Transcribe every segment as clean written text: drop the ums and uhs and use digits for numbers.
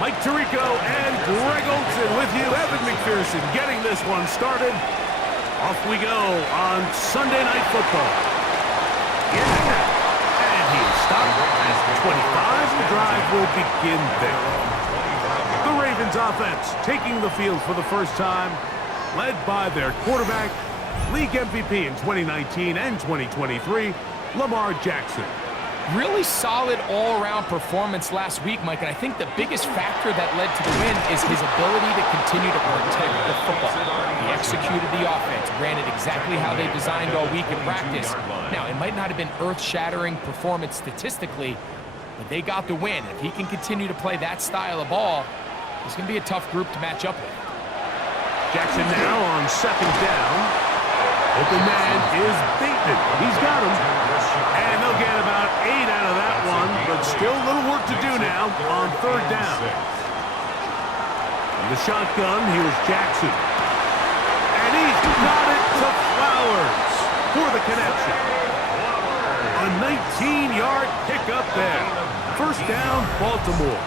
Mike Tirico and Greg Olson with you. Evan McPherson getting this one started. Off we go on Sunday Night Football. Yeah, and he stopped at 25. The drive will begin there. The Ravens offense taking the field for the first time, led by their quarterback, league MVP in 2019 and 2023, Lamar Jackson. Really solid all-around performance last week, Mike, and I think the biggest factor that led to the win is his ability to continue to protect the football. He executed the offense, ran it exactly how they designed all week in practice. Now, it might not have been earth-shattering performance statistically, but they got the win. If he can continue to play that style of ball, it's going to be a tough group to match up with. Jackson now on second down. Open man is Bateman. He's got him. And they'll get about 8 out of that one, but still a little work to do now on third down. In the shotgun, here's Jackson. And he's got it to Flowers for the connection. A 19-yard pickup there. First down, Baltimore.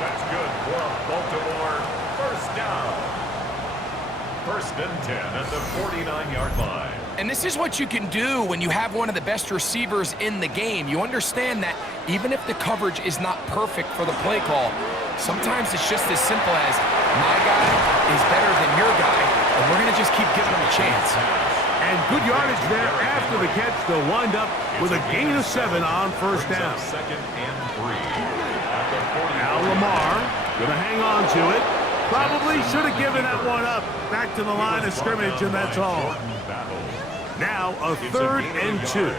That's good for Baltimore. First down. First and 10 at the 49-yard line. And this is what you can do when you have one of the best receivers in the game. You understand that even if the coverage is not perfect for the play call, sometimes it's just as simple as my guy is better than your guy, and we're going to just keep giving him a chance. And good yardage there after the catch. They'll wind up with a gain of 7 on first down. Second and 3. Now Lamar going to hang on to it. Probably should have given that one up. Back to the line of scrimmage, and that's all. Now a third and 2.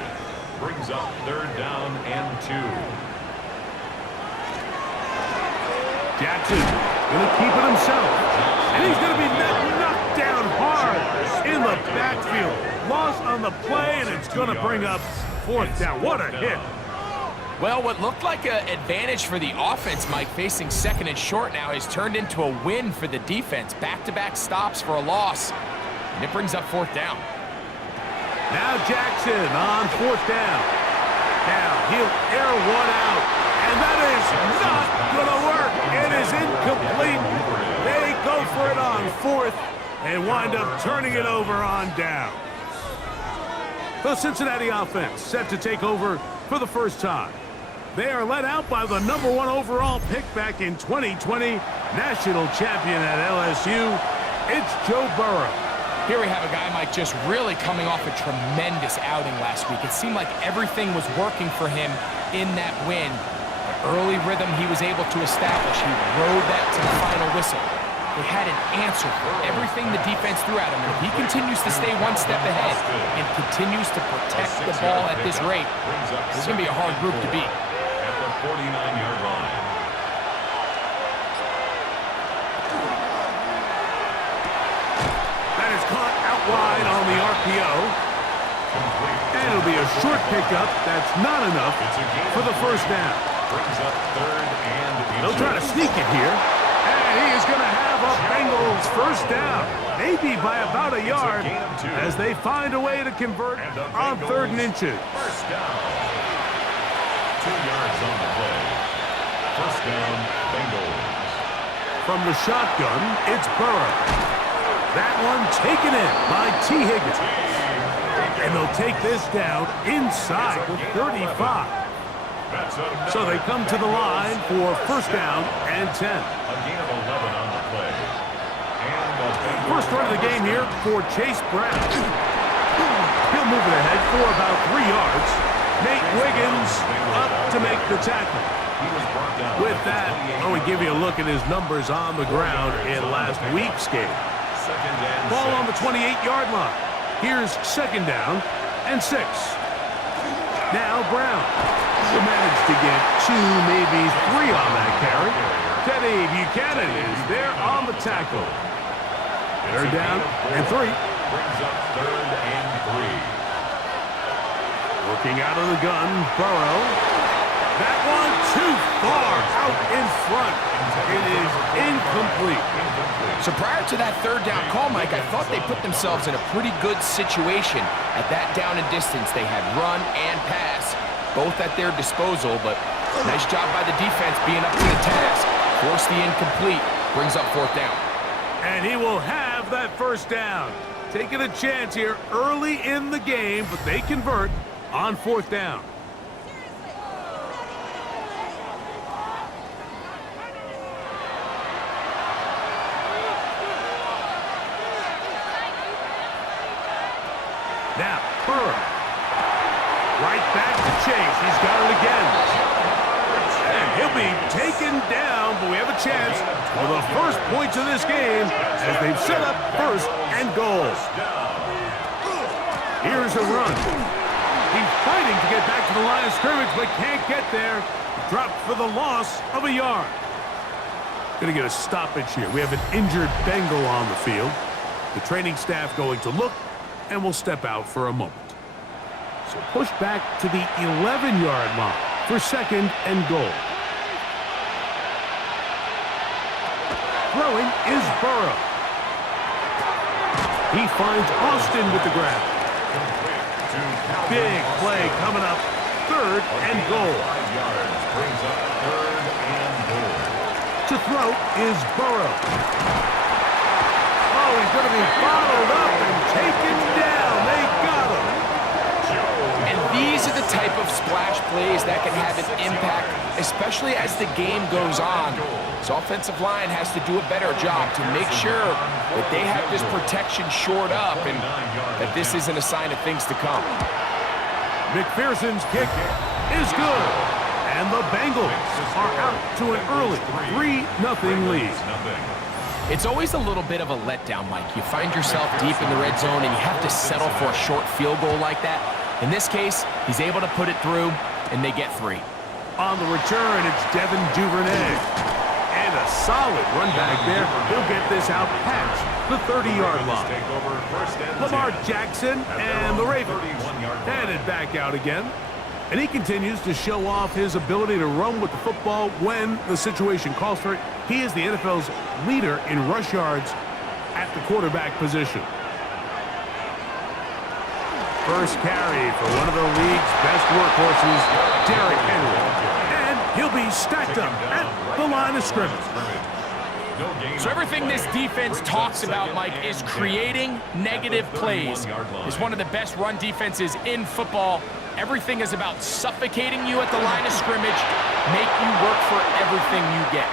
Brings up third down and 2. Jackson going to keep it himself. And he's going to be knocked down hard in the backfield. Loss on the play, and it's going to bring up fourth down. What a hit. Well, what looked like an advantage for the offense, Mike, facing second and short now, has turned into a win for the defense. Back-to-back stops for a loss, and it brings up fourth down. Now Jackson on fourth down. Now he'll air one out, and that is not going to work. It is incomplete. They go for it on fourth and wind up turning it over on down. The Cincinnati offense set to take over for the first time. They are led out by the #1 overall pick back in 2020, national champion at LSU. It's Joe Burrow. Here we have a guy, Mike, just really coming off a tremendous outing last week. It seemed like everything was working for him in that win. The early rhythm he was able to establish, he rode that to the final whistle. They had an answer for everything the defense threw at him. And if he continues to stay one step ahead and continues to protect the ball at this rate, this is going to be a hard group to beat. At the 49-yard line. That is caught out wide on the RPO. And it'll be a short pickup. That's not enough for the first down. Brings up third and 8. They'll try to sneak it here. And he is going to have a Bengals first down, maybe by about a yard, as they find a way to convert on third and inches. First down. 2 yards on the play. First down, Bengals. From the shotgun, it's Burrow. That one taken in by T. Higgins. And they'll take this down inside the 35. So they come to the line for first down and 10. A gain of 11 on the play. First run of the game here for Chase Brown. He'll move it ahead for about 3 yards. Nate Wiggins up to make the tackle. With that, I want to give you a look at his numbers on the ground in last week's game. Ball on the 28-yard line. Here's second down and 6. Now Brown will manage to get 2, maybe 3 on that carry. Teddy Buchanan is there on the tackle. Third down and 3. Brings up third and 3. Looking out of the gun, Burrow. That one too far out in front. It is incomplete. So prior to that third down call, Mike, I thought they put themselves in a pretty good situation at that down and distance. They had run and pass, both at their disposal, but nice job by the defense being up to the task. Force the incomplete. Brings up fourth down. And he will have that first down. Taking a chance here early in the game, but they convert on fourth down. Now, Burrow. Right back to Chase. He's got it again. And he'll be taken down, but we have a chance for the first points of this game as they've set up first and goal. Here's a run. He's fighting to get back to the line of scrimmage, but can't get there. Dropped for the loss of a yard. Going to get a stoppage here. We have an injured Bengal on the field. The training staff going to look, and we'll step out for a moment. So push back to the 11-yard line for second and goal. Throwing is Burrow. He finds Austin with the grab. Big play coming up. Third and goal. To throw is Burrow. Oh, he's going to be bottled up and taken down. They got him. And these are the type of splash plays that can have an impact, especially as the game goes on. So offensive line has to do a better job to make sure that they have this protection shored up and that this isn't a sign of things to come. McPherson's kick is good. And the Bengals are out to an early 3-0 lead. It's always a little bit of a letdown, Mike. You find yourself deep in the red zone and you have to settle for a short field goal like that. In this case, he's able to put it through, and they get 3. On the return, it's Devin Duvernay. And a solid run back there. He'll get this out past the 30-yard line. Lamar Jackson and the Ravens headed back out again. And he continues to show off his ability to run with the football when the situation calls for it. He is the NFL's leader in rush yards at the quarterback position. First carry for one of the league's best workhorses, Derrick Henry. And he'll be stacked up at the line of scrimmage. So everything this defense talks about, Mike, is creating negative plays. It's one of the best run defenses in football. Everything is about suffocating you at the line of scrimmage, make you work for everything you get.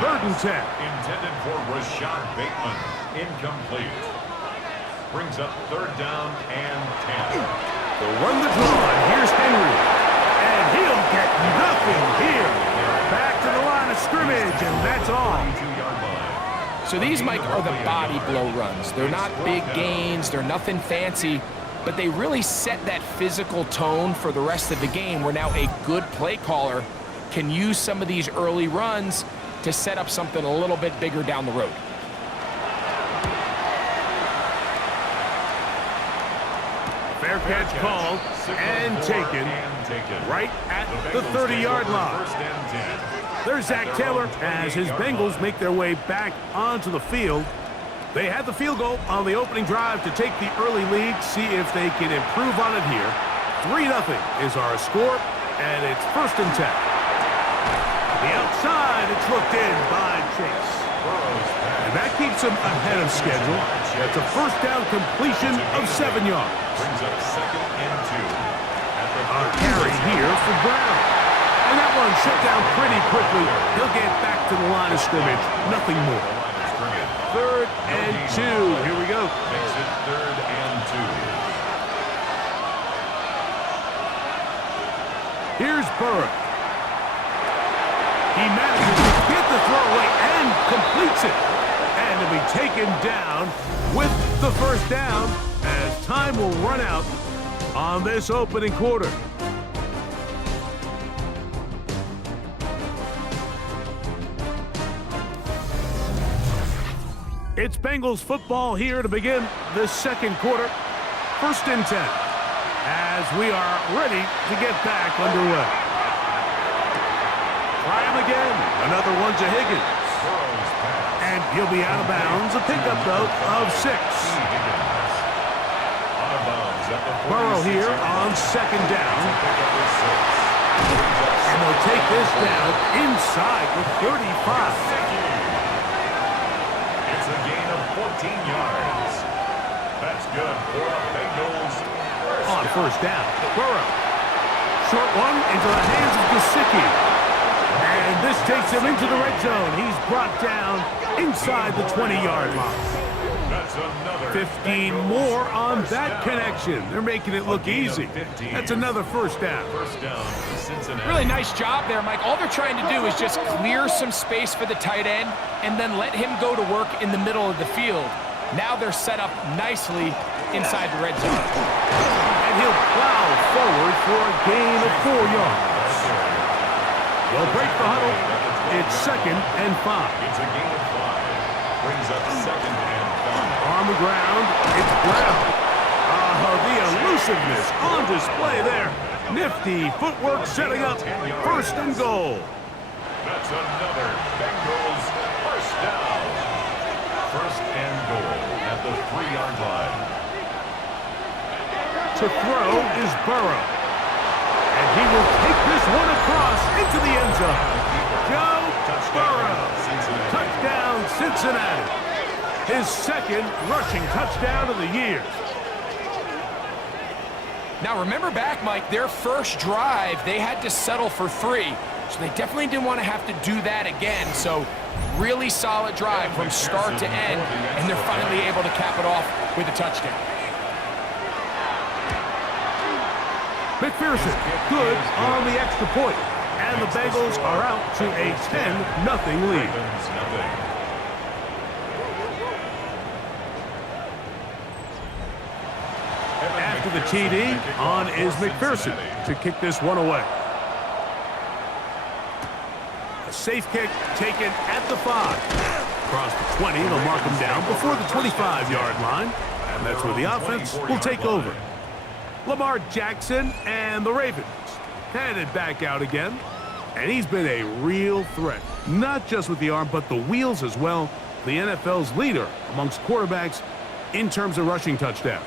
Third and 10. Intended for Rashad Bateman. Incomplete. Brings up third down and 10. They'll run the draw, and here's Henry. And he'll get nothing here. Back to the line of scrimmage, and that's all. So these, Mike, are the body blow runs. They're not big gains. They're nothing fancy. But they really set that physical tone for the rest of the game where now a good play caller can use some of these early runs to set up something a little bit bigger down the road. Fair catch called and taken right at the 30-yard line. There's Zach Taylor as his Bengals make their way back onto the field. They had the field goal on the opening drive to take the early lead, see if they can improve on it here. 3-0 is our score, and it's first and 10. The outside, it's looked in by Chase. And that keeps him ahead of schedule. That's a first down completion of 7 yards. Brings up second and 2. A carry here for Brown. And that one shut down pretty quickly. He'll get back to the line of scrimmage. Nothing more. Third and 2. Here we go. Makes it third and 2. Here's Burrow. He manages to get the throw away and completes it. And to be taken down with the first down as time will run out on this opening quarter. It's Bengals football here to begin this second quarter. First and 10 as we are ready to get back underway. Try him again. Another one to Higgins. And he'll be out of bounds. A pickup, though, of 6. Burrow here on second down. And they'll take this down inside inside with 35. It's a gain of 14 yards. That's good for the Bengals. On first down, Burrow. Short one into the hands of Gesicki. And this takes him into the red zone. He's brought down inside the 20-yard line. That's another 15 more on that connection. They're making it look easy. That's another first down. First down, Cincinnati. Really nice job there, Mike. All they're trying to do is just clear some space for the tight end and then let him go to work in the middle of the field. Now they're set up nicely inside the red zone. And he'll plow forward for a gain of 4 yards. They'll break the huddle. It's 2nd and 5. It's a gain of 5. Brings up 2nd and 5. On the ground, it's Brown. The elusiveness on display there. Nifty footwork setting up 1st and goal. That's another Bengals first down. 1st and goal at the 3-yard line. To throw is Burrow. And he will take this one across into the end zone. Joe Burrow. Touchdown, Cincinnati. His 2nd rushing touchdown of the year. Now remember back, Mike, their first drive, they had to settle for 3. So they definitely didn't want to have to do that again. So really solid drive from start to end, and they're finally able to cap it off with a touchdown. McPherson, good on the extra point. And the Bengals are out to a 10-0 lead. After the TD, on is McPherson to kick this one away. A safe kick taken at the 5. Across the 20, they'll mark him down before the 25-yard line. And that's where the offense will take over. Lamar Jackson and the Ravens headed back out again. And he's been a real threat, not just with the arm, but the wheels as well. The NFL's leader amongst quarterbacks in terms of rushing touchdowns.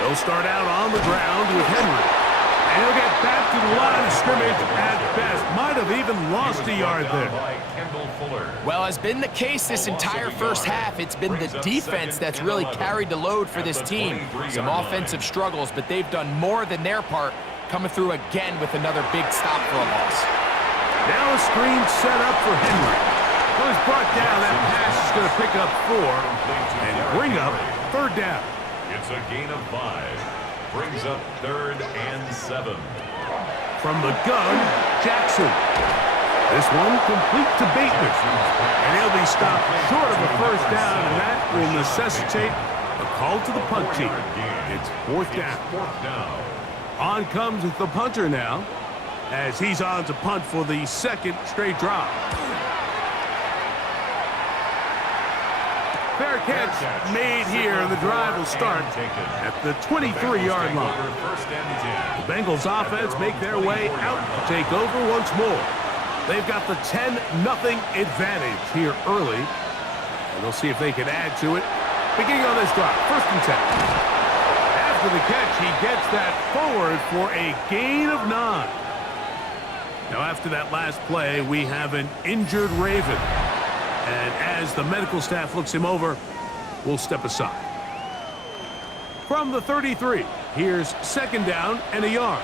They'll start out on the ground with Henry. And he'll get back to the line of scrimmage at best. Might have even lost a yard there. Well, as been the case this entire first half, it's been the defense that's really carried the load for this team. Some offensive struggles, but they've done more than their part, coming through again with another big stop for a loss. Now a screen set up for Henry. Well, he's brought down. That pass is going to pick up 4 and bring up 3rd down. It's a gain of 5. Brings up 3rd and 7. From the gun, Jackson. This one complete to Bateman. And he'll be stopped short of a first down, and that will necessitate a call to the punt team. It's 4th down. 4th down. On comes the punter now, as he's on to punt for the 2nd straight drive. Fair catch made here, and the drive will start at the 23-yard line. The Bengals offense make their way out to take over once more. They've got the 10-0 advantage here early, and they'll see if they can add to it. Beginning on this drive, 1st and 10. After the catch, he gets that forward for a gain of 9. Now, after that last play, we have an injured Raven. And as the medical staff looks him over, we'll step aside. From the 33, here's 2nd down and a yard.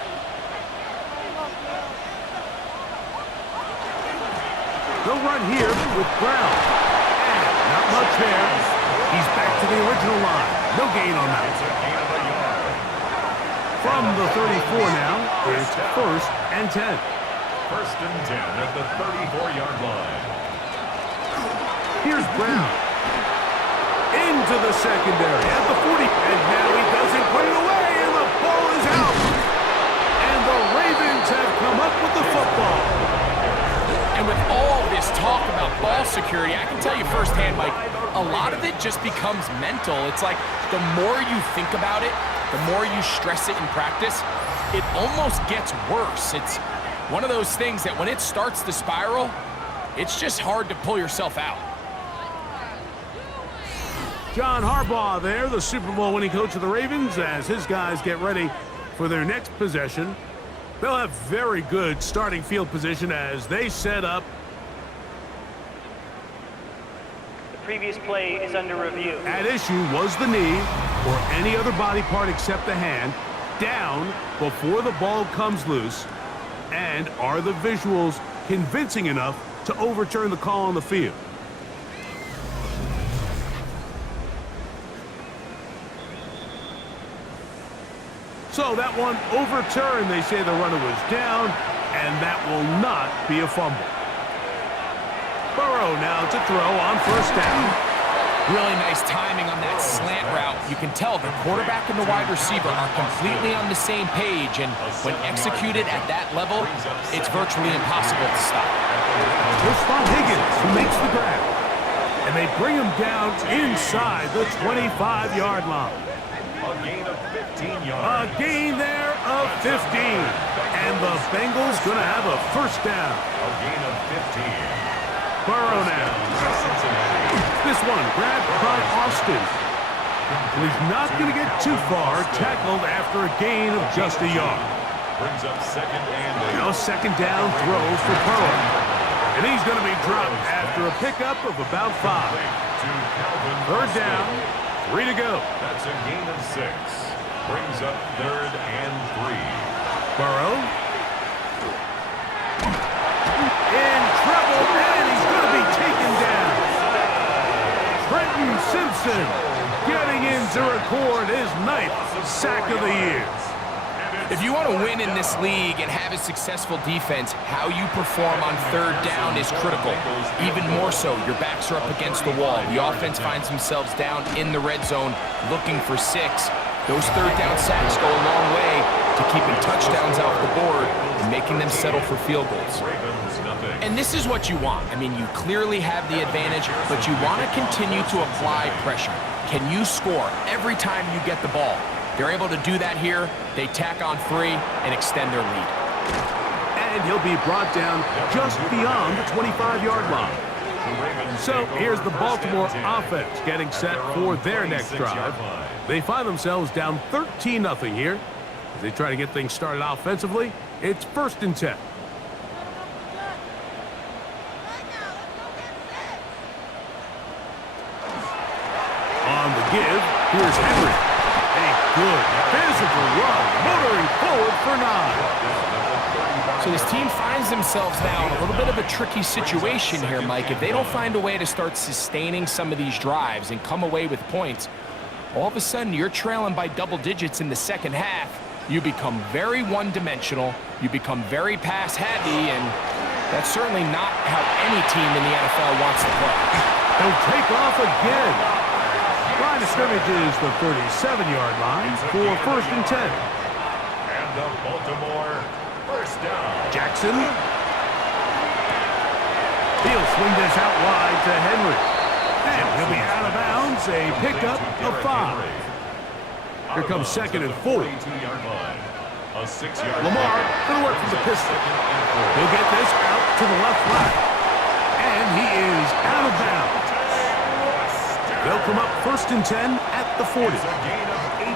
They'll run here with Brown. And not much there. He's back to the original line. No gain on that. From the 34 now, it's 1st and 10. 1st and 10 at the 34-yard line. Here's Brown. Into the secondary at the 40. And now he doesn't put it away, and the ball is out. And the Ravens have come up with the football. And with all this talk about ball security, I can tell you firsthand, Mike, a lot of it just becomes mental. It's like the more you think about it, the more you stress it in practice, it almost gets worse. It's one of those things that when it starts to spiral, it's just hard to pull yourself out. John Harbaugh there, the Super Bowl winning coach of the Ravens, as his guys get ready for their next possession. They'll have very good starting field position as they set up. The previous play is under review. At issue was the knee or any other body part except the hand down before the ball comes loose. And are the visuals convincing enough to overturn the call on the field? So that one overturned. They say the runner was down, and that will not be a fumble. Burrow now to throw on first down. Really nice timing on that slant route. You can tell the quarterback and the wide receiver are completely on the same page, and when executed at that level, it's virtually impossible to stop. Here's Von Higgins, who makes the grab. And they bring him down inside the 25-yard line. A gain of 15 yards. A gain there of 15. And the Bengals going to have a first down. A gain of 15. Burrow now. This one grabbed by Austin. And he's not going to get too far, tackled after a gain of just a yard. Brings up second and Now second down throw for Burrow. And he's going to be dropped after a pickup of about 5. Third down, 3 to go. That's a gain of 6. Brings up third and 3. Burrow. In trouble, and he's going to be taken down. Trenton Simpson getting in to record his 9th sack of the year. If you want to win in this league and have a successful defense, how you perform on third down is critical. Even more so, your backs are up against the wall. The offense finds themselves down in the red zone looking for 6. Those third down sacks go a long way to keeping touchdowns off the board and making them settle for field goals. And this is what you want. I mean, you clearly have the advantage, but you want to continue to apply pressure. Can you score every time you get the ball? They're able to do that here. They tack on 3 and extend their lead. And he'll be brought down just beyond the 25-yard line. So here's the Baltimore offense getting set for their next drive. They find themselves down 13-0 here. As they try to get things started offensively, it's 1st and 10. On the give, here's Henry. Good physical run, motoring forward for 9. So this team finds themselves now in a little bit of a tricky situation here, Mike. If they don't find a way to start sustaining some of these drives and come away with points, all of a sudden you're trailing by double digits in the second half. You become very one-dimensional, you become very pass-heavy, and that's certainly not how any team in the NFL wants to play. They'll take off again. Line of scrimmage is the 37-yard line for 1st and 10. And the Baltimore first down. Jackson. He'll swing this out wide to Henry. And he'll be out of bounds, a pickup of 5. Here comes 2nd and 4. A 6-yard Lamar going to work from the pistol. He'll get this out to the left flat. And he is out of bounds. They'll come up 1st and 10 at the 40. It's a gain of 18.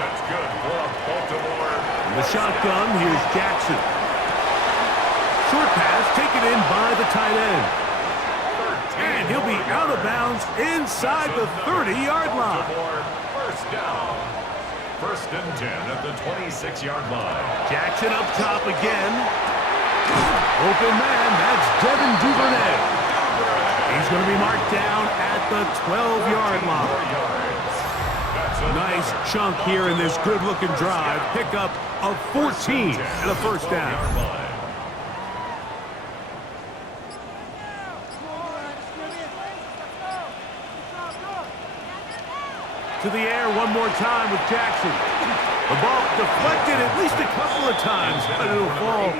That's good for Baltimore. In the shotgun, here's Jackson. Short pass taken in by the tight end. And he'll be out of bounds inside the 30-yard line. Baltimore first down. 1st and 10 at the 26-yard line. Jackson up top again. Open man, that's Devin Duvernay. He's going to be marked down at the 12-yard line. Nice chunk here in this good-looking drive. Pickup of 14 and a first down. To the air one more time with Jackson. The ball deflected at least a couple of times, but it'll fall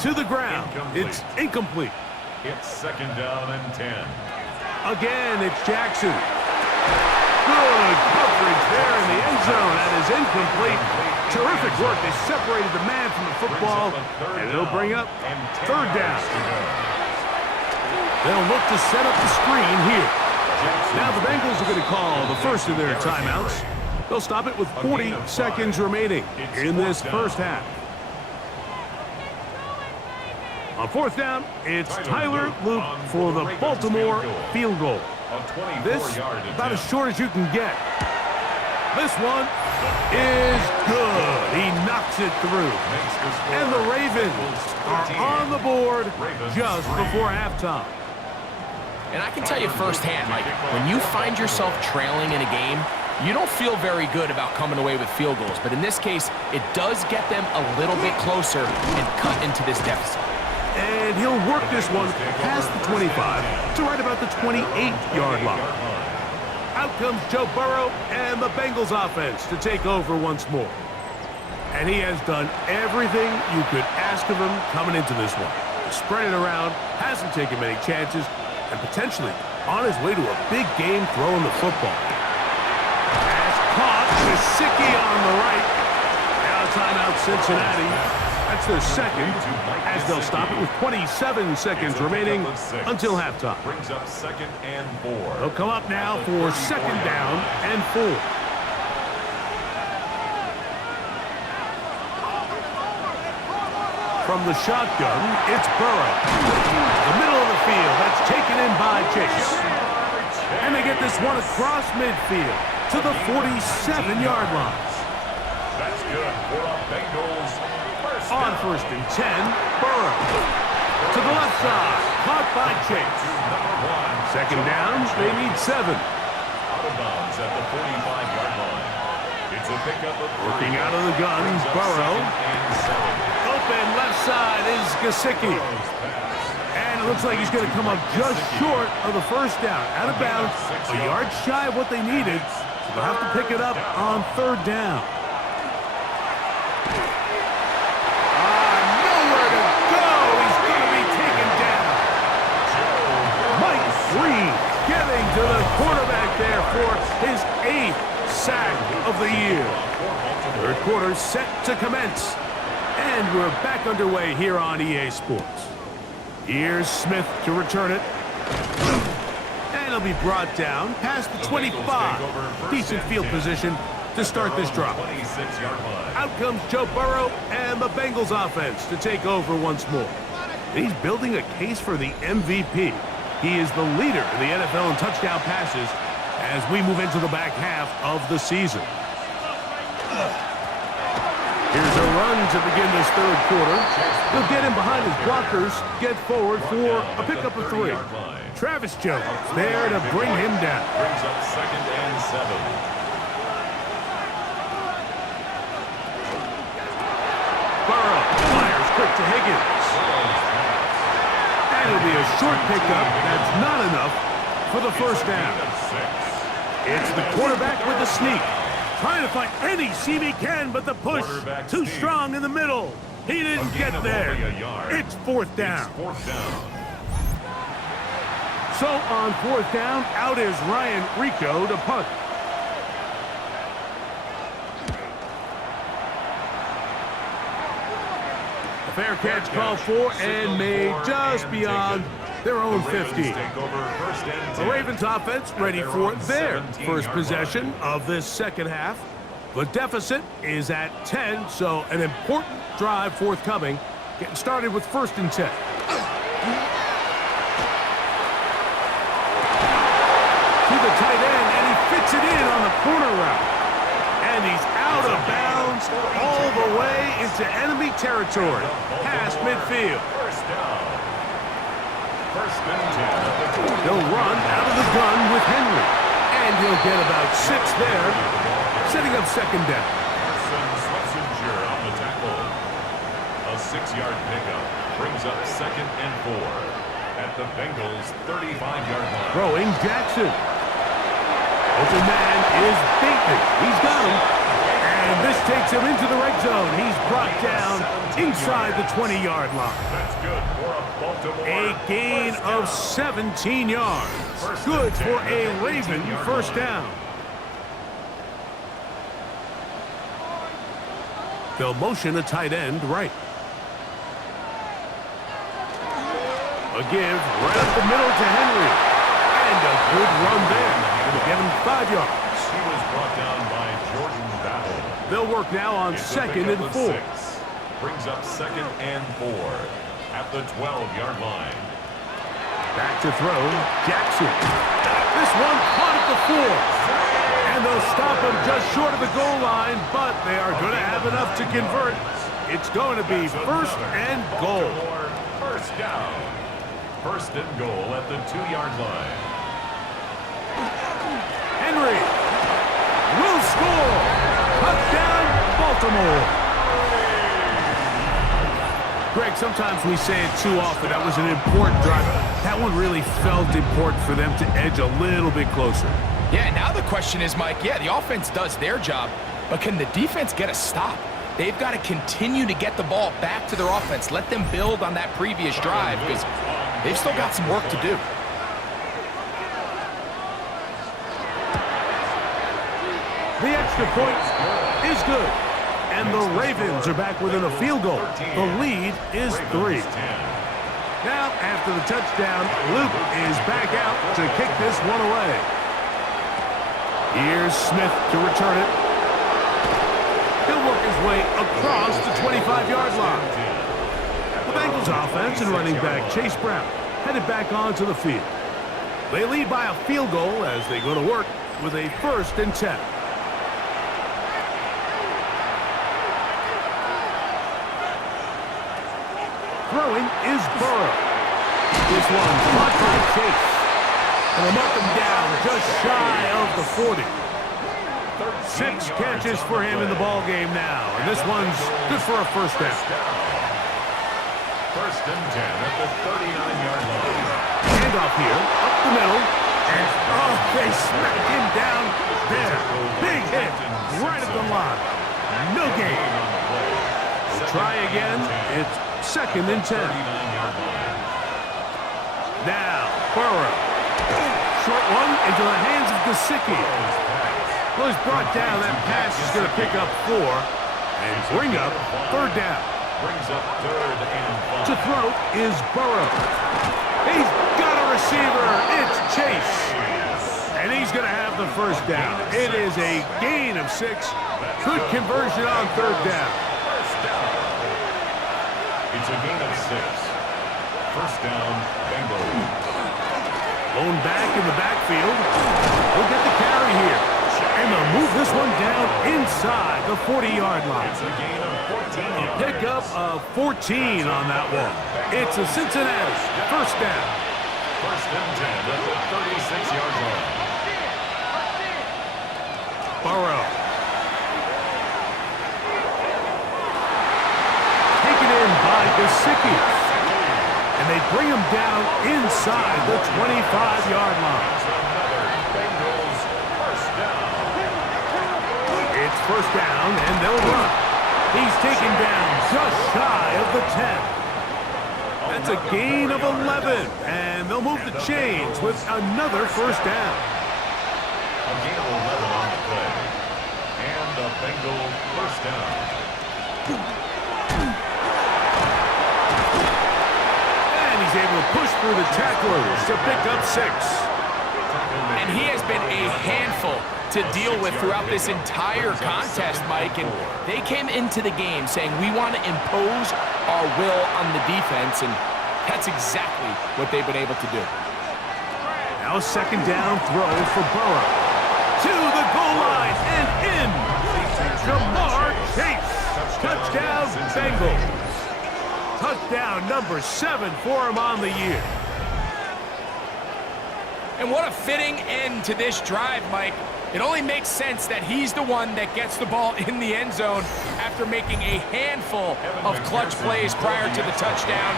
to the ground. It's incomplete. It's 2nd down and 10. Again, it's Jackson. Good coverage there in the end zone. That is incomplete. Terrific work. They separated the man from the football, and it'll bring up 3rd down. They'll look to set up the screen here. Now the Bengals are going to call the first of their timeouts. They'll stop it with 40 seconds remaining in this first half. On fourth down, it's Tyler Luke for the Baltimore field goal. This, about as short as you can get. This one is good. He knocks it through. And the Ravens are on the board just before halftime. And I can tell you firsthand, Mike, when you find yourself trailing in a game, you don't feel very good about coming away with field goals. But in this case, it does get them a little bit closer and cut into this deficit. And he'll work this one past the 25 to right about the 28-yard line. Out comes Joe Burrow and the Bengals offense to take over once more. And he has done everything you could ask of him coming into this one. Spread it around, hasn't taken many chances, and potentially on his way to a big game throwing the football. Pass caught, Gesicki on the right. Now timeout Cincinnati. That's their second, as they'll stop it with 27 seconds remaining until halftime. Brings up 2nd and 4. They'll come up now for 2nd down and 4. From the shotgun, it's Burrow. The middle of the field, that's taken in by Chase. And they get this one across midfield to the 47-yard line. That's good for a Bengals. On 1st and 10, Burrow. To the left side, caught by Chase. 2nd down, they need 7. Out of bounds at the 45-yard line. It's a pickup of 3. Working out of the gun, Burrow. Open left side is Gesicki. And it looks like he's going to come up just short of the 1st down. Out of bounds, a yard shy of what they needed. So they'll have to pick it up on 3rd down. Nowhere to go. He's going to be taken down. Mike Green getting to the quarterback there for his 8th sack of the year. 3rd quarter set to commence. And we're back underway here on EA Sports. Here's Smith to return it. And he'll be brought down past the 25. Decent field position to start this drive. Out comes Joe Burrow and the Bengals offense to take over once more. He's building a case for the MVP. He is the leader in the NFL in touchdown passes as we move into the back half of the season. Here's a run to begin this 3rd quarter. He'll get in behind his blockers, get forward for a pickup of 3. Travis Jones there to bring him down. Brings up 2nd and 7. Burrow fires quick to Higgins. And it'll be a short pickup. That's not enough for the 1st down. It's the quarterback with the sneak. Trying to find any seam he can, but the push too strong in the middle. He didn't get there. It's 4th down. So on 4th down, out is Ryan Rico to punt. A fair catch called for and made just beyond their own 50. The Ravens offense ready for their first possession of this 2nd half. The deficit is at 10, so an important drive forthcoming. Getting started with 1st and 10. To the tight end, and he fits it in on the corner route. And he's out of bounds all the way into enemy territory, past midfield. They'll run out of the gun with Henry. And he'll get about 6 there, setting up 2nd down. On the tackle. A 6-yard pickup brings up 2nd and 4 at the Bengals 35-yard line. Throwing Jackson. Open man is beaten. He's got him. And this takes him into the red zone. He's brought down inside the 20-yard line. That's good for a Baltimore. A gain of 17 yards. Good for a Raven 1st down. They'll motion a tight end right. A give right up the middle to Henry. And a good run there. It'll give him 5 yards. He was brought down by Jordan Battle. They'll work now on 2nd and 4. Brings up 2nd and 4 at the 12-yard line. Back to throw, Jackson. This one caught at the 4. And they'll stop him just short of the goal line, but they are going to have enough to convert. It's going to be first and goal. First down. First and goal at the 2-yard line. Henry will score. Touchdown, Baltimore. Greg, sometimes we say it too often. That was an important drive. That one really felt important for them to edge a little bit closer. Yeah, now the question is, Mike, yeah, the offense does their job, but can the defense get a stop? They've got to continue to get the ball back to their offense. Let them build on that previous drive because they've still got some work to do. The extra point is good. And the Ravens are back within a field goal. The lead is 3. Now, after the touchdown, Luke is back out to kick this one away. Here's Smith to return it. He'll work his way across the 25-yard line. The Bengals offense and running back Chase Brown headed back onto the field. They lead by a field goal as they go to work with a 1st and 10. Throwing is Burrow. This one caught by Chase. And they'll mark him down just shy of the 40. 6 catches for him in the ball game now. And this one's good for a first down. First and 10 at the 39-yard line. Handoff here, up the middle. And, oh, they smack him down there. Big hit right at the line. No gain. We'll try again. It's 2nd and 10. Now, Burrow. Short one into the hands of Gesicki. Well, he's brought down. That pass is going to pick up 4 and bring up 3rd down. Brings up 3rd and 5. To throw is Burrow. He's got a receiver. It's Chase. And he's going to have the first down. It is a gain of 6. Good conversion on 3rd down. It's a gain of 6. First down, Bengals. Blown back in the backfield. We'll get the carry here. And they'll move this one down inside the 40-yard line. It's a gain of 14. A pickup of 14 on that one. It's a Cincinnati first down. First and 10 at the 36-yard line. Burrow. Taken in by Gesicki. And they bring him down inside the 25-yard line. Bengals first down. It's first down, and they'll run. He's taken down just shy of the 10. That's a gain of 11, and they'll move the chains with another first down. A gain of 11 on the play. And a Bengal first down. He's able to push through the tacklers to pick up 6. And he has been a handful to deal with throughout this entire contest, Mike. And they came into the game saying, we want to impose our will on the defense, and that's exactly what they've been able to do. Now a 2nd down throw for Burrow. To the goal line and in. Lamar Jackson. Touchdown, Bengals. Touchdown number 7 for him on the year. And what a fitting end to this drive, Mike. It only makes sense that he's the one that gets the ball in the end zone after making a handful of clutch plays prior to the touchdown.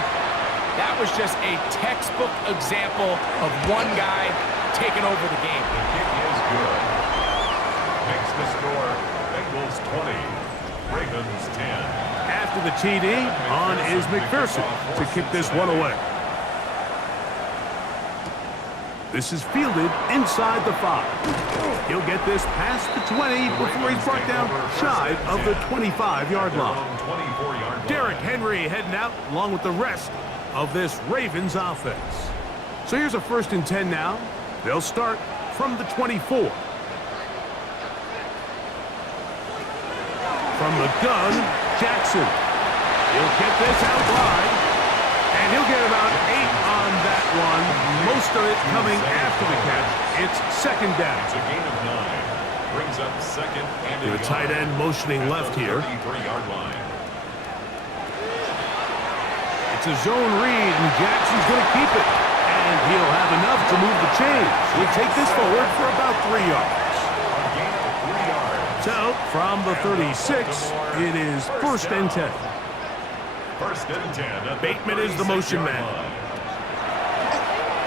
That was just a textbook example of one guy taking over the game. The kick is good. Makes the score Bengals 20, Ravens 10. After the TD, on is McPherson to kick this one away. This is fielded inside the 5. He'll get this past the 20 before he's brought down shy of the 25-yard line. Derrick Henry heading out along with the rest of this Ravens offense. So here's a 1st and 10 now. They'll start from the 24. From the gun, Jackson. He'll get this out wide. of it coming after the catch. It's second down. It's a gain of 9. Brings up second and The tight end motioning left here. 33-yard line. It's a zone read, and Jackson's going to keep it. And he'll have enough to move the chains. He'll take this forward for about 3 yards. A gain of 3 yards. So, from the 36, it is first and 10. First and 10. Bateman is the motion man.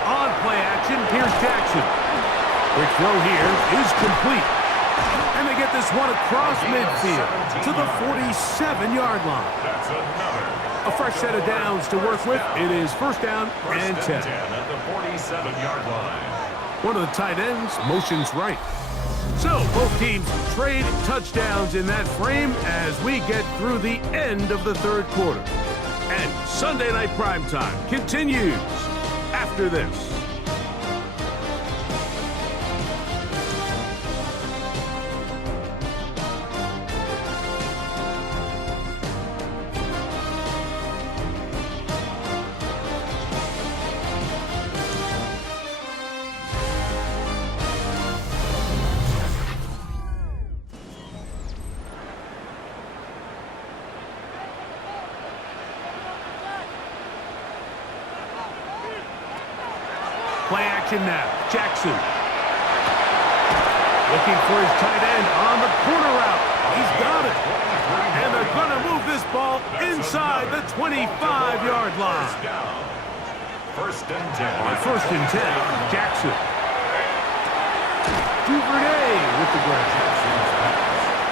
On play action, here's Jackson. Quick throw here is complete. And they get this one across midfield to the 47-yard line. That's another. A fresh set of downs to work with. It is first down and 10. At the 47-yard line. One of the tight ends motions right. So both teams trade touchdowns in that frame as we get through the end of the third quarter. And Sunday Night Primetime continues after this. Play action now. Jackson. Looking for his tight end on the corner route. He's got it. And they're going to move this ball inside the 25-yard line. First and 10. On first and 10, Jackson. Duvernay with the grab.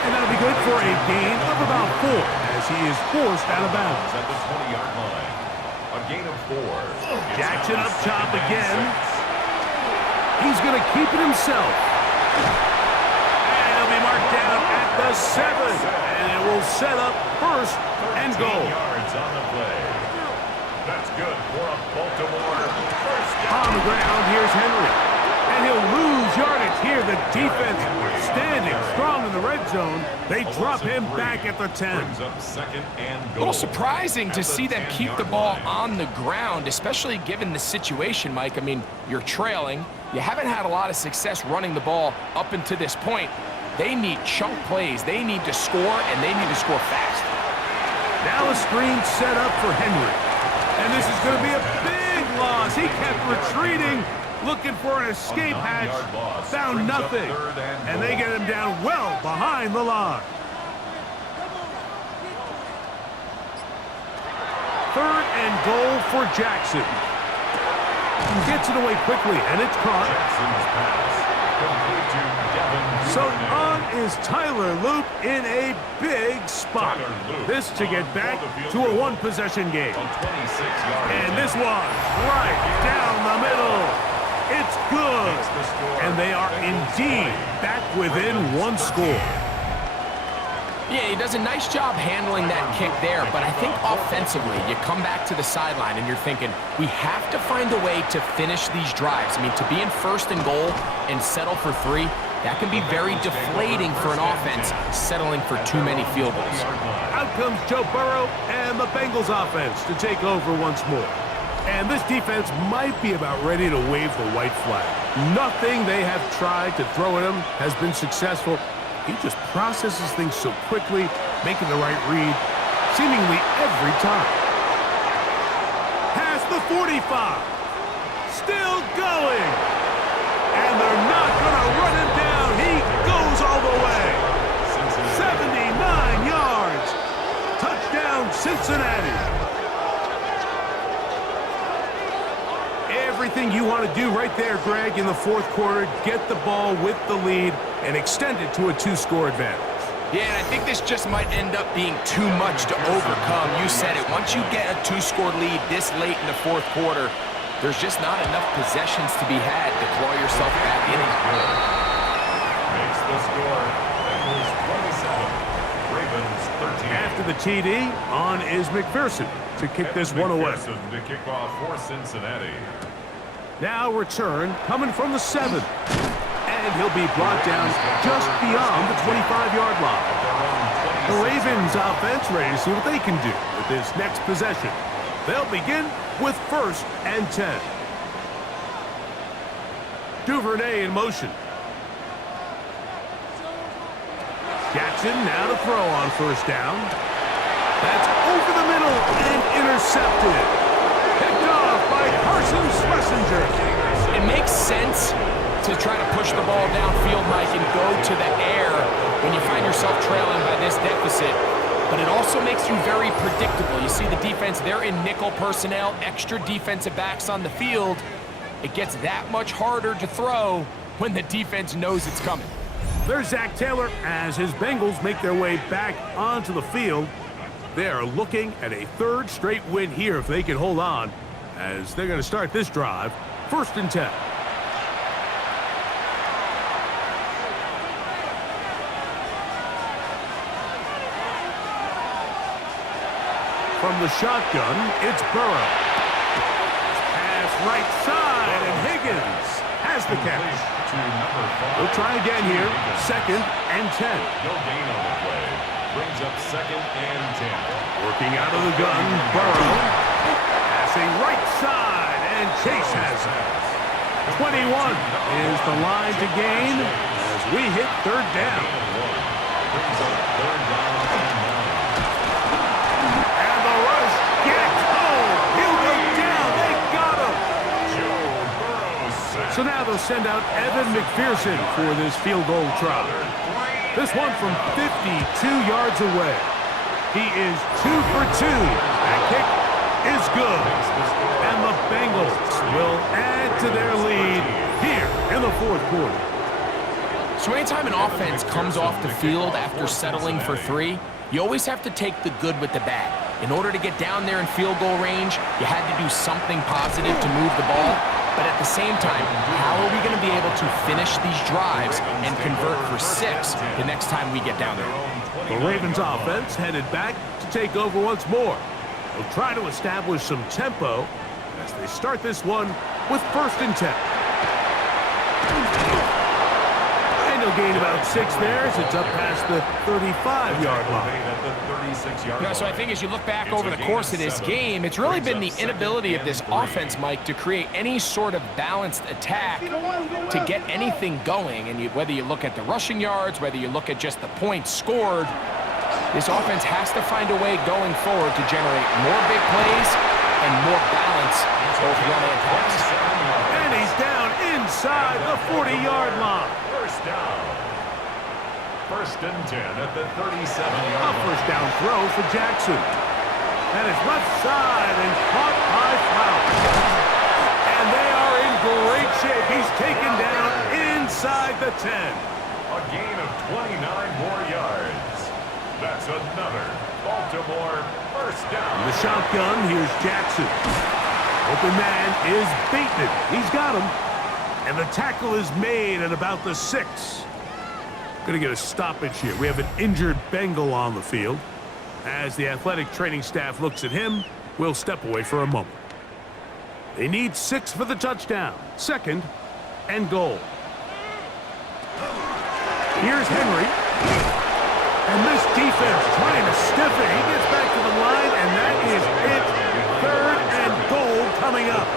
And that'll be good for a gain of about 4 as he is forced out of bounds. At the 20-yard line. A gain of 4. Jackson up top again. He's going to keep it himself. And he'll be marked down at the 7. And it will set up first and goal. Yards on the play. That's good for a Baltimore first down. On the ground, here's Henry. And he'll lose yardage here. The defense standing strong in the red zone. They drop him back at the 10. Brings up second and A goal. little surprising to see them keep the 10-yard ball line. on the ground, especially given the situation, Mike. I mean, you're trailing. You haven't had a lot of success running the ball up until this point. They need chunk plays. They need to score, and they need to score fast. Now a screen set up for Henry. And this is going to be a big loss. He kept retreating, looking for an escape hatch. Found nothing. And they get him down well behind the line. Third and goal for Jackson. Gets it away quickly, and it's caught. Jackson's pass. Complete to Devin So Duvernay. on is Tyler Loop in a big spot. Tyler Loop This to get back to a one-possession game. A 26-yard And this one, right down the middle. It's good. And they are indeed back within one score. Yeah, he does a nice job handling that kick there, but I think offensively, you come back to the sideline and you're thinking, we have to find a way to finish these drives. I mean, to be in first and goal and settle for 3, that can be very deflating for an offense settling for too many field goals. Out comes Joe Burrow and the Bengals offense to take over once more. And this defense might be about ready to wave the white flag. Nothing they have tried to throw at him has been successful. He just processes things so quickly, making the right read, seemingly every time. Past the 45. Still going. And they're not going to run him down. He goes all the way. 79 yards. Touchdown, Cincinnati. Everything you want to do right there, Greg, in the fourth quarter, get the ball with the lead and extend it to a 2-score advantage. Yeah, and I think this just might end up being too much to overcome. You said it. Once you get a 2-score lead this late in the fourth quarter, there's just not enough possessions to be had to claw yourself back in it. Makes the score. Bengals 27. Ravens 13. After the TD, on is McPherson to kick this one away. McPherson to kick off for Cincinnati. Now return coming from the 7. And he'll be brought down just beyond the 25-yard line. The Ravens offense ready to see what they can do with this next possession. They'll begin with first and 10. Duvernay in motion. Jackson now to throw on first down. That's over the middle and intercepted. Picked off by Carson Schlesinger. It makes sense to try to push the ball downfield, Mike, and go to the air when you find yourself trailing by this deficit. But it also makes you very predictable. You see the defense, they're in nickel personnel, extra defensive backs on the field. It gets that much harder to throw when the defense knows it's coming. There's Zach Taylor as his Bengals make their way back onto the field. They are looking at a third straight win here if they can hold on, as they're going to start this drive. 1st and 10. From the shotgun, it's Burrow. Pass right side, and Higgins has the catch. We'll try again here. 2nd and 10. No gain on the play. Brings up 2nd and 10. Working out of the gun, Burrow. Passing right side, and Chase has it. 21 is the line to gain as we hit 3rd down. Brings up 3rd down and 9. And the rush gets home. He'll go down. They got him. Joe Burrow sacked. So now they'll send out Evan McPherson for this field goal try. This one from 52 yards away. He is 2 for 2. That kick is good. And the Bengals will add to their lead here in the 4th quarter. So anytime an offense comes off the field after settling for 3, you always have to take the good with the bad. In order to get down there in field goal range, you had to do something positive to move the ball. But at the same time, how are we going to be able to finish these drives and convert for 6 the next time we get down there? The Ravens offense headed back to take over once more. They'll try to establish some tempo as they start this one with 1st and 10. And he'll gain about 6 there as it's up past the 35-yard line. So I think as you look back over the course of this game, it's really been the inability of this offense, Mike, to create any sort of balanced attack to get anything going. And whether you look at the rushing yards, whether you look at just the points scored, this offense has to find a way going forward to generate more big plays and more balance both run and pass. And he's down inside the 40-yard line. 1st down. 1st and 10 at the 37-yard A line. 1st down throw for Jackson. And it's left side and caught by Flowers. And they are in great shape. He's taken down inside the 10. A gain of 29 more yards. That's another Baltimore 1st down. In the shotgun, here's Jackson. Open man is Bateman. He's got him. And the tackle is made at about the 6. Going to get a stoppage here. We have an injured Bengal on the field. As the athletic training staff looks at him, we'll step away for a moment. They need 6 for the touchdown. 2nd and goal. Here's Henry. And this defense trying to stiff it. He gets back to the line, and that is it. 3rd and goal coming up.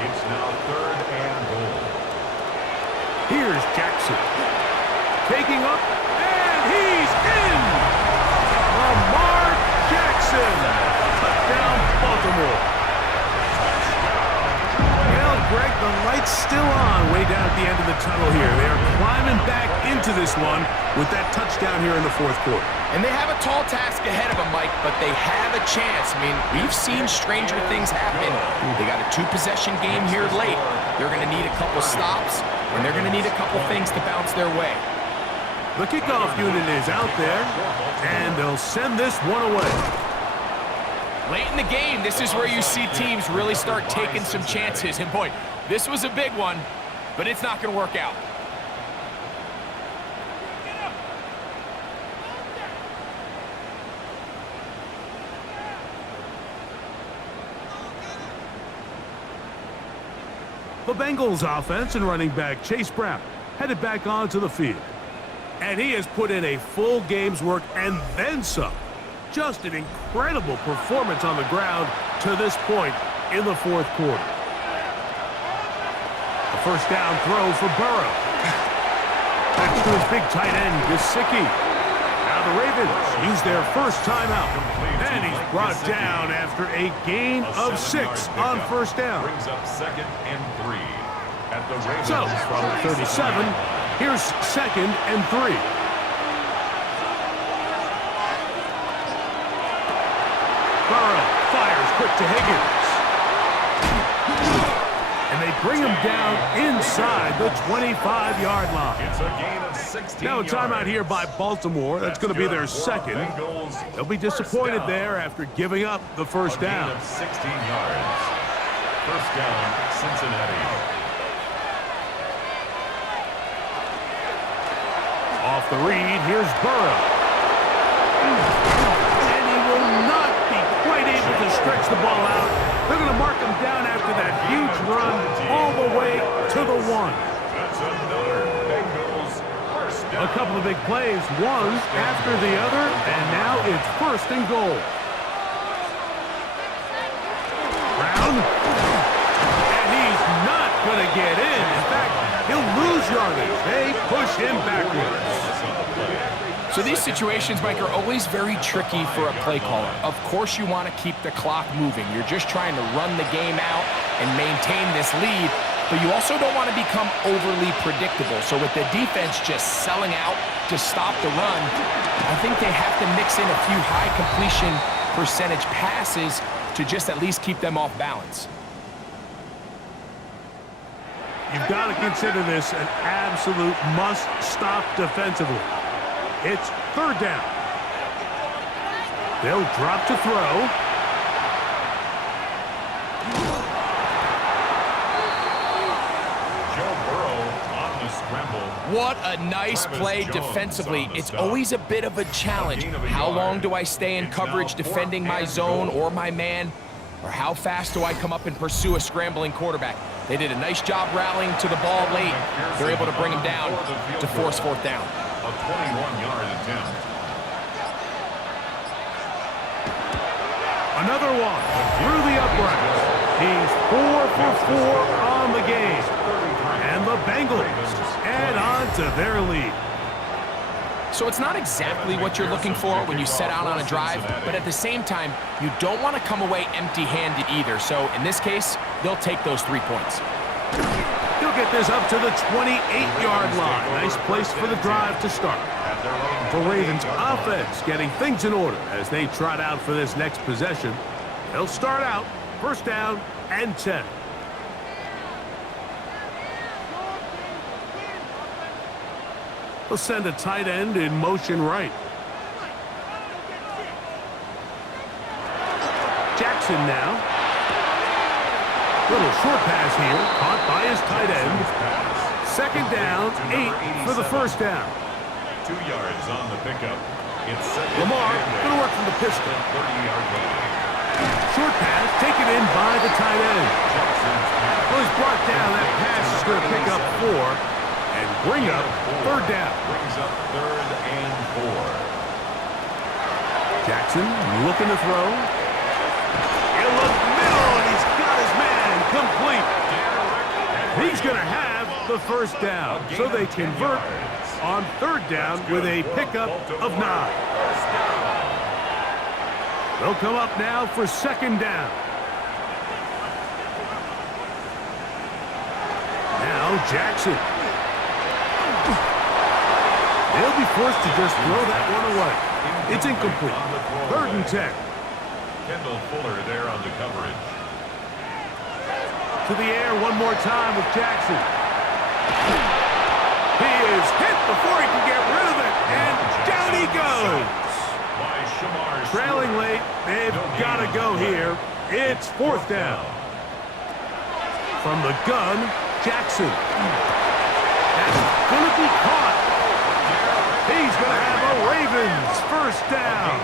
It's now 3rd and goal. Here's Jackson. Taking up, and he's in! Lamar Jackson! Touchdown, Baltimore. Well, Greg, the light's still on way down at the end of the tunnel here. They are climbing back into this one with that touchdown here in the 4th quarter. And they have a tall task ahead of them, Mike, but they have a chance. I mean, we've seen stranger things happen. They got a 2-possession game here late. They're going to need a couple stops, and they're going to need a couple things to bounce their way. The kickoff unit is out there, and they'll send this one away. Late in the game, this is where you see teams really start taking some chances. And boy, this was a big one, but it's not going to work out. The Bengals offense and running back Chase Brown headed back onto the field. And he has put in a full game's work and then some. Just an incredible performance on the ground to this point in the 4th quarter. A first down throw for Burrow. Back to his big tight end, Gesicki. Now the Ravens use their first timeout. And he's brought down after a gain of 6 on first down. Brings up 2nd and 3 at the Ravens. So, from 37, here's 2nd and 3. Burrow fires quick to Higgins. And they bring him down inside the 25-yard line. It's a gain of 16 Now a timeout here by Baltimore. That's going to be their second. They'll be disappointed there after giving up the first down. Gain of 16 yards. First down, Cincinnati. Off the read, here's Burrow. And he will not be quite able to stretch the ball out. They're going to mark him down after that huge run all the way to the 1. That's another Bengals first down. A couple of big plays, one after the other, and now it's 1st and goal. Brown. And he's not going to get in. In fact, he'll lose yardage. They push him backwards. So these situations, Mike, are always very tricky for a play caller. Of course you want to keep the clock moving. You're just trying to run the game out and maintain this lead, but you also don't want to become overly predictable. So with the defense just selling out to stop the run, I think they have to mix in a few high completion percentage passes to just at least keep them off balance. You've got to consider this an absolute must-stop defensively. It's 3rd down. They'll drop to throw. Joe Burrow on the scramble. What a nice play defensively. It's always a bit of a challenge. How long do I stay in coverage defending my zone or my man? Or how fast do I come up and pursue a scrambling quarterback? They did a nice job rallying to the ball late. They're able to bring him down to force 4th down. A 21-yard attempt. Another one through the uprights. He's 4 for 4 on the game. And the Bengals add on to their lead. So it's not exactly what you're looking for when you set out on a drive, but at the same time, you don't want to come away empty-handed either. So in this case, they'll take those 3 points. He'll get this up to the 28-yard line. Nice place for the drive to start. The Ravens offense getting things in order as they trot out for this next possession. They'll start out 1st down and 10. They'll send a tight end in motion right. Jackson now. Little short pass here, caught by his tight end. 2nd down, 8 for the 1st down. 2 yards on the pickup. It's Lamar going to work from the pistol. 30-yard line. Short pass taken in by the tight end. Well, he's brought down. That pass is going to pick up 4 and bring up 3rd down. Brings up 3rd and 4. Jackson looking to throw. In the middle, and he's got his man complete. He's going to have the 1st down. So they convert on 3rd down with a pickup of 9. They'll come up now for 2nd down. Now Jackson. They'll be forced to just throw that one away. It's incomplete. 3rd and 10. Kendall Fuller there on the coverage. To the air one more time with Jackson. He is hit before he can get rid of it, and down he goes. Trailing late, they've got to go here. It's 4th down. From the gun, Jackson. That's going to be caught. He's going to have a Ravens 1st down.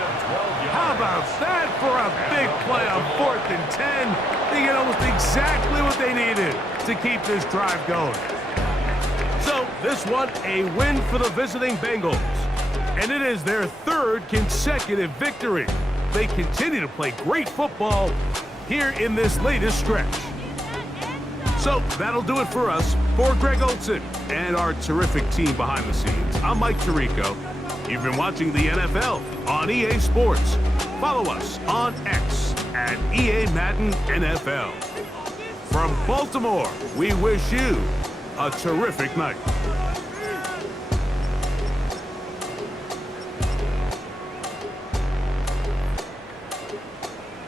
How about that for a big play on 4th and 10? They get almost exactly what they needed to keep this drive going. So this one, a win for the visiting Bengals. And it is their 3rd consecutive victory. They continue to play great football here in this latest stretch. So that'll do it for us. For Greg Olson and our terrific team behind the scenes, I'm Mike Tirico. You've been watching the NFL on EA Sports. Follow us on X at EA Madden NFL. From Baltimore, we wish you a terrific night.